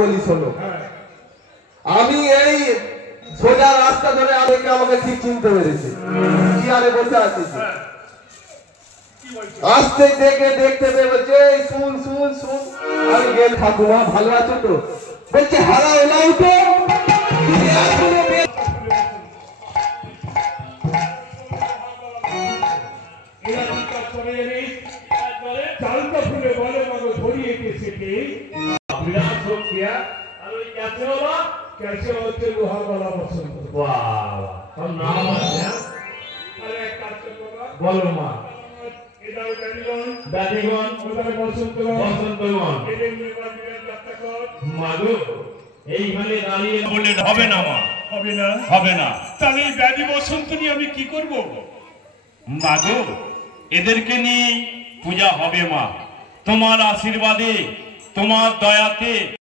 বলি শোনো, আমি এই সোজা রাস্তা ধরে আমাকে ঠিক চিনতে পেরেছি, চেয়ারে বসে আছি, আসতে দেখে দেখতে বলছে শুন শুন শুন। আমি গেল, ঠাকুমা ভালো আছো তো? বলছে হারা এলাও তো। বলো মা, এইখানে দাঁড়িয়ে বলে হবে না মা, হবে না, হবে না। তাহলে ব্যাধি বসন্ত নিয়ে আমি কি করব? মাগো, এদেরকে নিয়ে পূজা হবে মা, তোমার আশীর্বাদে, তোমার দয়াতে।